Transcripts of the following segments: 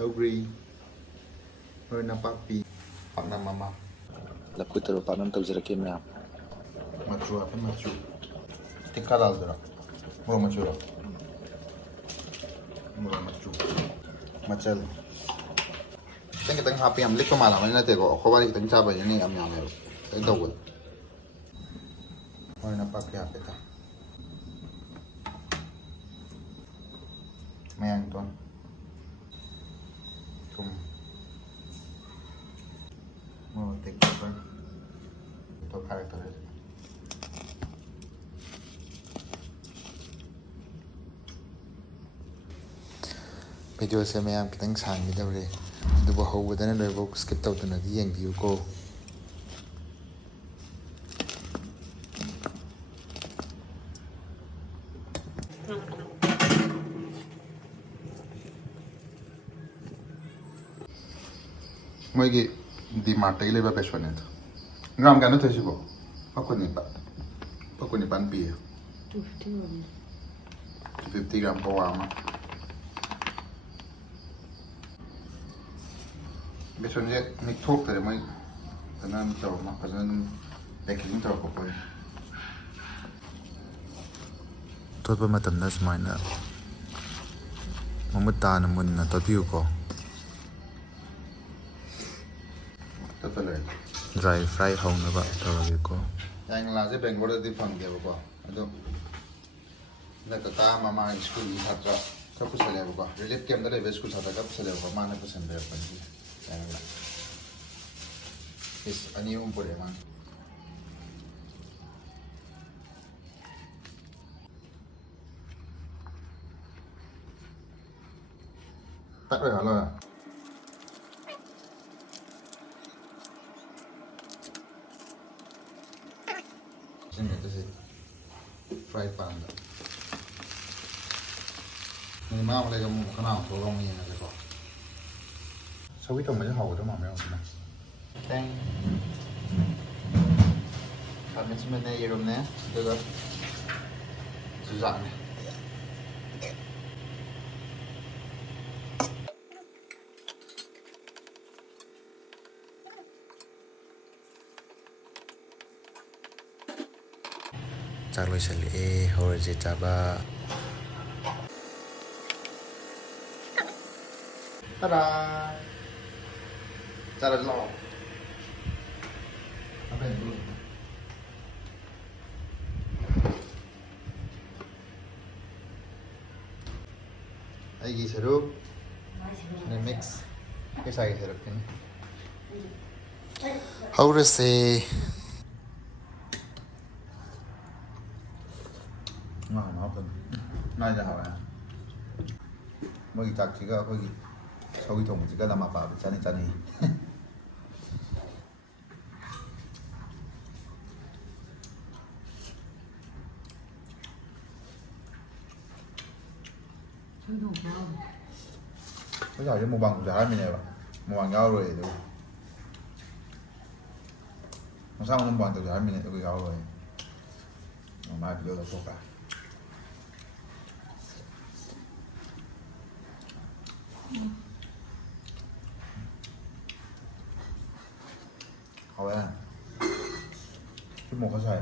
Sougree, Pakpi, Paknam mama. Laputaro Paknam tawjirake ma'am. Machu apa machu? Tikka dal dora. Morok machu ro. Morok machu. Machal. Kita happy am likpa malam ni nate ko. Kau balik kita cabai ni am yang ni. Kita tahu. Mana nampak apa ta? Mayang tuan. Kum. Mau take over. Itu karakter. Video se mayam kitang sangi dabre. Duba hawdana loibo skip tawdana di yengbiu ko. Moigi di mata ile ba pessonet. Gram gano tesibo. Pakuni pan pi. 250 gram per wama. Besonje mik thok tare mai tanan chaw ma pajan packing chaw ko poi. Tot pa matam na smaina. Mamuta na mun na tabiu ko. Dry fry home na ba tawag ko. Yang laje Bengaluru di fang dia ba. Ado nakata mama school ni hatra kapu sale ba. Relief camp da le school hatra kapu sale ba mana ko sande ba ni. Yang la. Is ani pore man. Tak ada lah. Ito si fry pan da. Ni ma wala yung kana to long yin na ko. So ito mo hao da ma me na. Tang. Kami sa na yerom na. Daga. Chujak. Charlo sali horje chaba. Tada. Cara lo. Apa yang dulu? Aigi serup. Ini mix. Kisah serup ini. Haurese. Nai da hawa. Moi tak chiga ko gi sogi thong chiga da ma pa chani chani. Bây giờ mua bằng giá mình này bà mua bằng nhau rồi đúng không? Sao mua bằng giá mình này tôi nhau rồi mai video là tốt cả. Hậu à cái một cái xài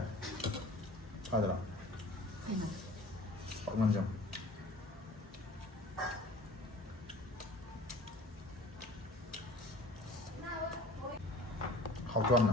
sao được không ngon chồng hậu tròn nè.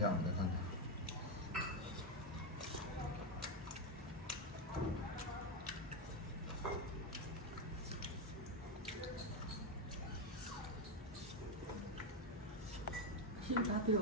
Dạng được không? Xin cá tiêu.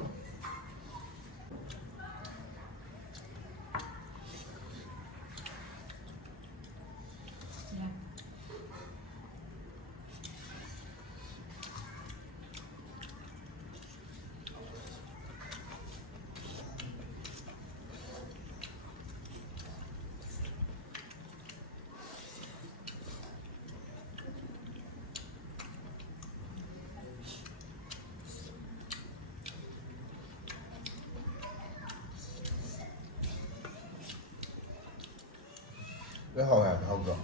cái hậu hẹp hậu rồi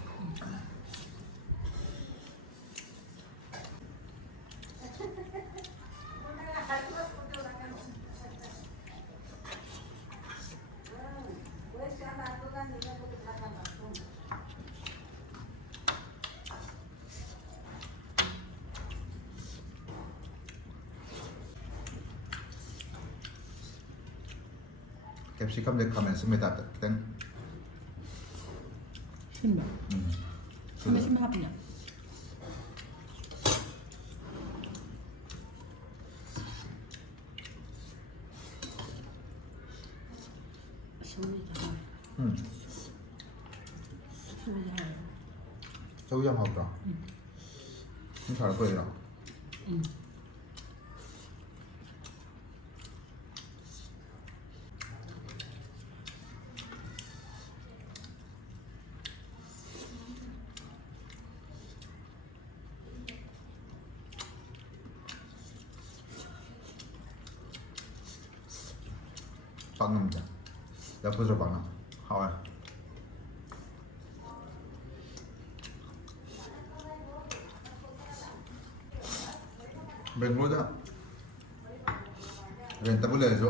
capsicum để comment xem meta tên 신발. 신발 신발 하프냐? 신발이잖아. 신발이잖아. Sougree học rồi không phải là cười rồi Paknam 자 옆으로 Paknam hỏi Bengaluru 다 rent tabule jo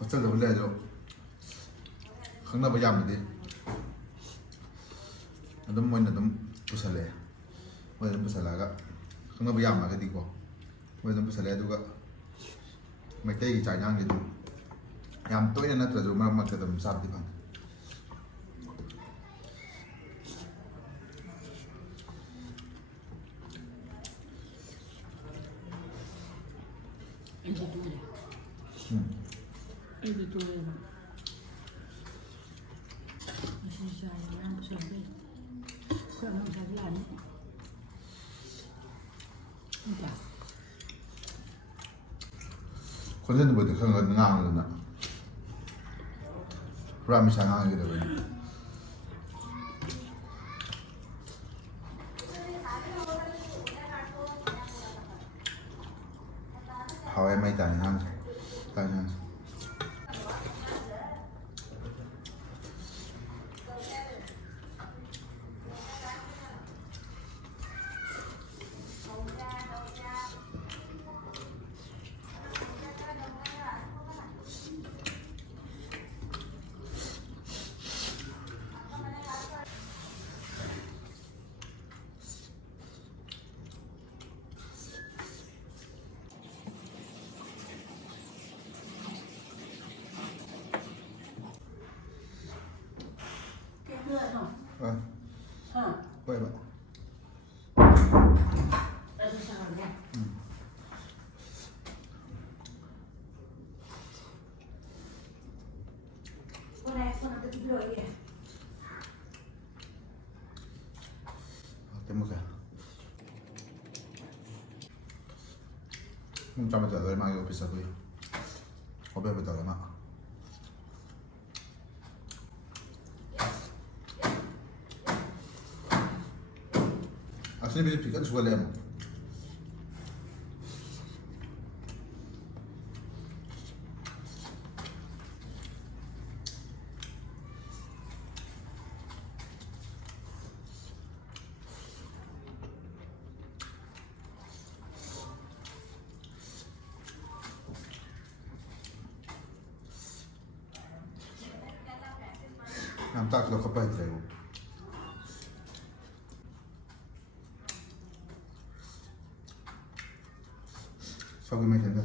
hotel tabule jo khangna ba yam di adum moin adum pusale moin adum pusalaga khangna ba yam ma ga di ko moin adum pusale aduga mai tay gi chai nyang gi dum yam toina na tra jo ma ma ka dum sab di ban 이제 또야. 이제 또야. 무슨 사이야? 무슨 배? 그럼 자기 안 해. 진짜. 콘센트 보드 khang ngang rồi nè ra mi sang ngang cái rồi hỏi em mấy tài năng quay bạn cái một cái không cho bây giờ tôi mang vô pizza tôi có biết bây giờ lắm ạ sini bisa suka lem nampak lo kapal itu Sougree mấy thế này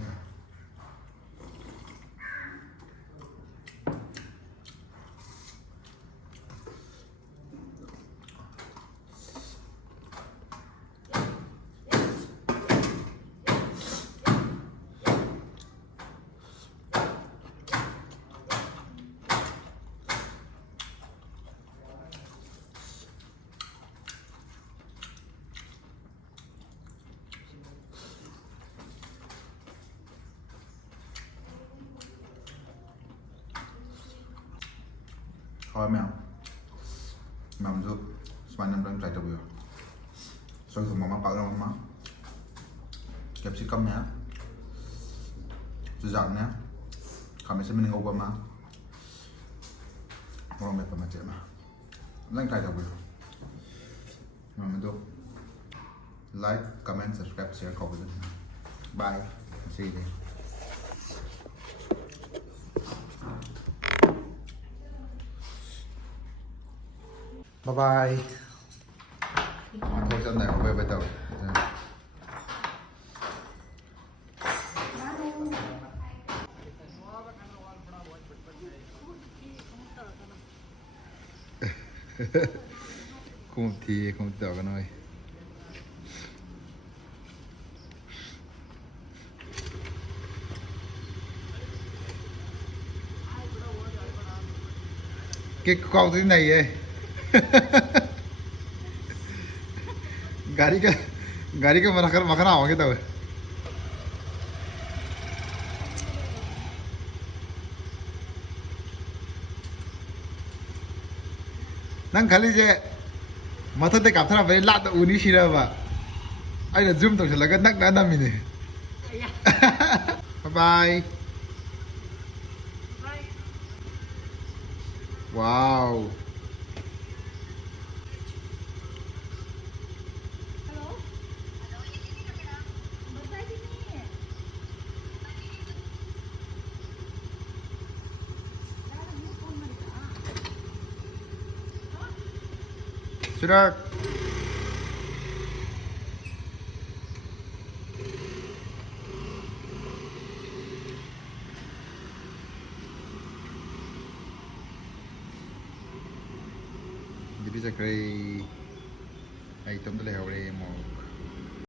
hỏi mèo mèo giúp sepanjang bulan saya tahu ya soalnya semua mama pak mama capsicumnya Chujaknya kami sebenarnya ngouba mah orang metpa macam mah Nang try tawbo mamado like comment subscribe share ko bye see you bye bye thôi trong này có về bây giờ không tờ cái này cái con thế này ấy गाड़ी का मखना होंगे तब नंग खाली जे मथते कापथरा बे लात उनी सिराबा आइना जुम तौसलगा नक ना नामिने बाय वाव Chujak. Jadi saya kira item tu leh awal mau